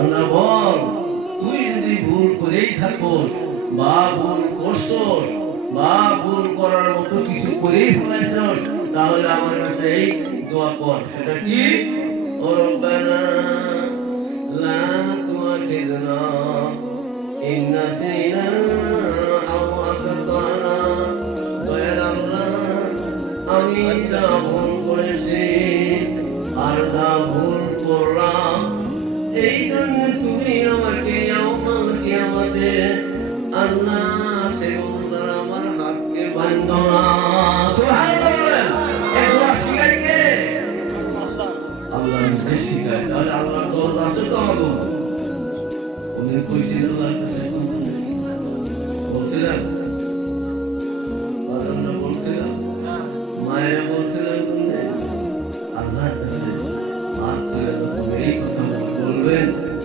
আল্লাহ বল তুই যদি ভুল করেই থাকোস, বা ভুল করছস, বা ভুল করার মতো কিছু করেই ফেলাইছস, তাহলে আমার কাছে এই দোয়া কর। সেটা কি? আমি যা ভুল করেছি। আর তা ভুল করলাম এই জন্য তুমি আমাকে আমাকে, আমাদের আল্লাহ সে অনুদান আমার হাতকে বান্ধ না। আল্লাহ? আল্লাহ নিজে শিখায় তাহলে আল্লাহ তো আমাকে উনি কইছেন আল্লাহর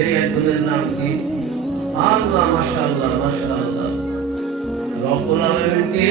এই একজনের নাম কি আল্লাহ মাশাআল্লাহ মাশাআল্লাহ রব্বুল আলামিন কে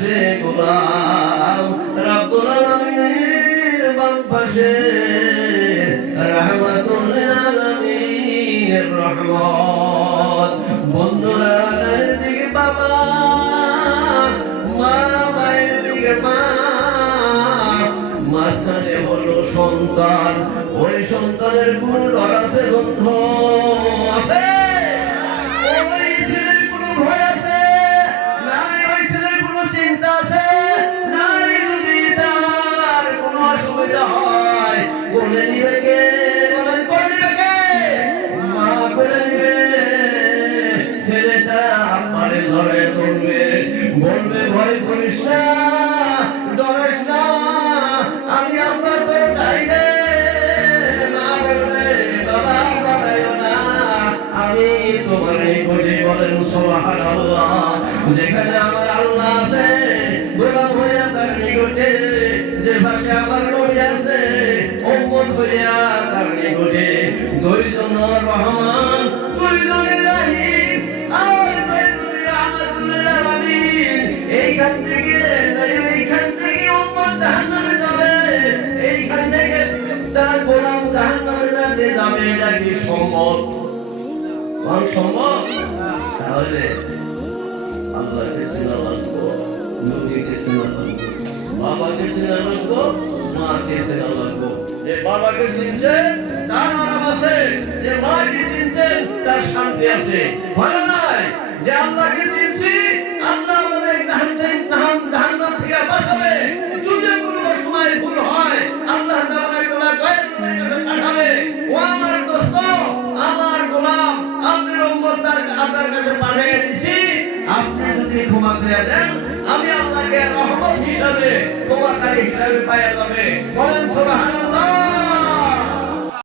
পাশে গোলাম, রব্বুল আলামিনের বাম পাশে রাহমাতুল আলামিনের রহমত। বন্ধুরা দিকে বাবা, মা, মায়ের দিকে মা। মাঝখানে হলো সন্তান, ওই সন্তানের কোন বলে ছেলেটা বলবে, ভয় করিস না, ডরিস না, আমি আব্বা তো চাই রে। মা বলবে আমি তোমার নিকটে বলেন সুবহানাল্লাহ। যেখানে আমার আল্লাহ আছে, গোলাম হইয়া তার নিকটে, যে পাশে আমার নবী আছে, উম্মত হইয়া এইখান তার গোলাম যে বাবাকে চিনছে চিনছে যে আল্লাহকে চিনছি আপনি যদি ক্ষমা করে দেন, আমি আল্লাহকে রহমত হিসাবে তারিখ হিসাবে পাইয়া যাবে। বলেন সুবহানাল্লাহ।